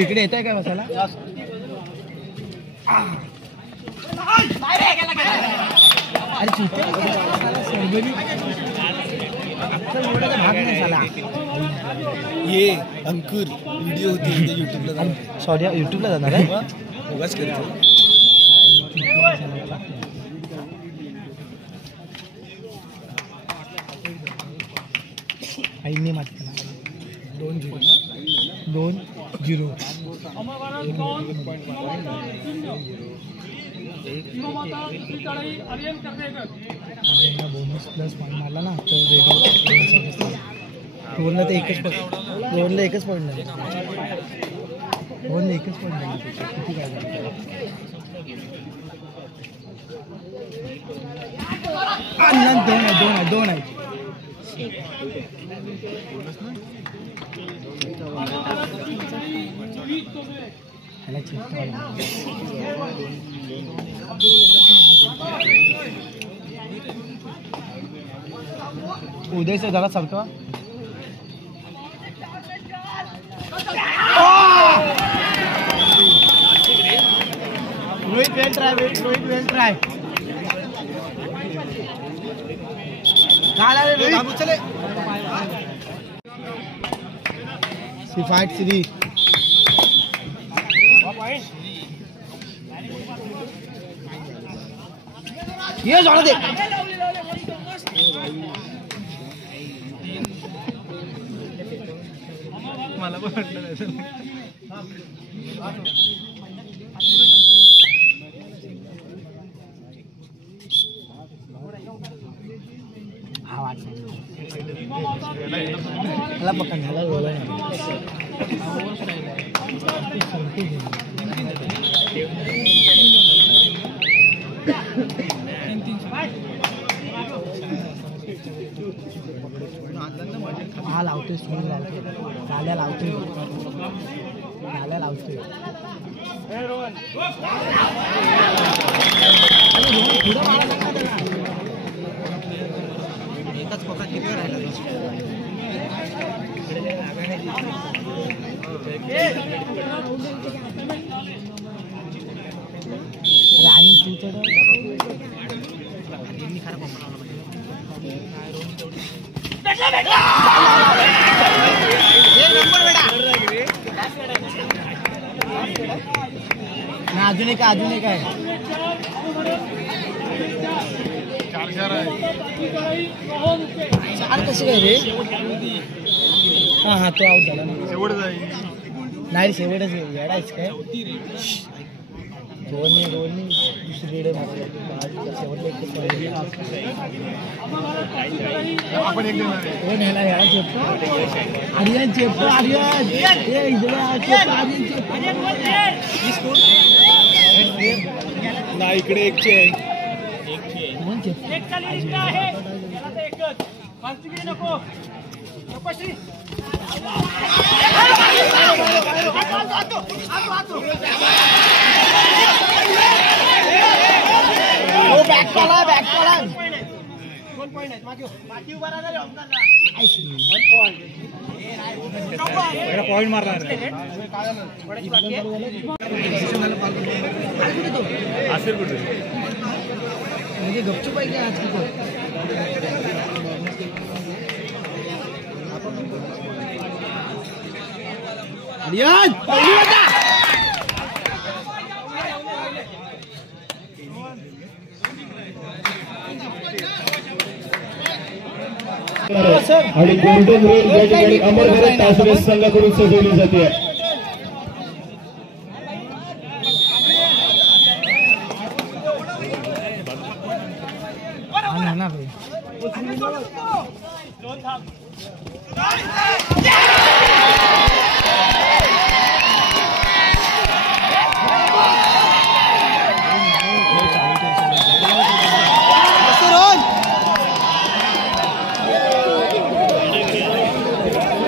इकडे येत आहे काय बसायला? अरे चिते भाग नाही झाला. ये अंकुर व्हिडिओ होती युट्यूबला. सॉरी युट्यूबला जाणार आहे. उगाच करतो. आईने मात केला 2-0 बोनस प्लस पॉईंट मारला ना तर रोहनला तर एकच पॉईंट नाही. रोहनला एकच पॉईंट नाही. किती काय दोन आहे. उदय से जरा सरका. रोहित वेल ट्राय. चले फाइट सीरीज ये जोड़ा दे. मला पण वाटलं मला पकडण्याला रोल आहे. हा लावतोय सोन लावतोय गाल्या लावतोय एकाच पकात किती राहिला राहील तू तर खराब अजून एक आहे. 4 कसे काय रे? हा तो आउट झाला नाही. शेवटच येडायच काय रोहनने दुसरी आर्यन चेपतो ना इकडे एकचे नको पॉइंट मारला म्हणजे गपचूप पाहिजे आज आणि गोल्डन रेड या ठिकाणी अमरवीर तासरे संघाकडून सजवली जाते. ना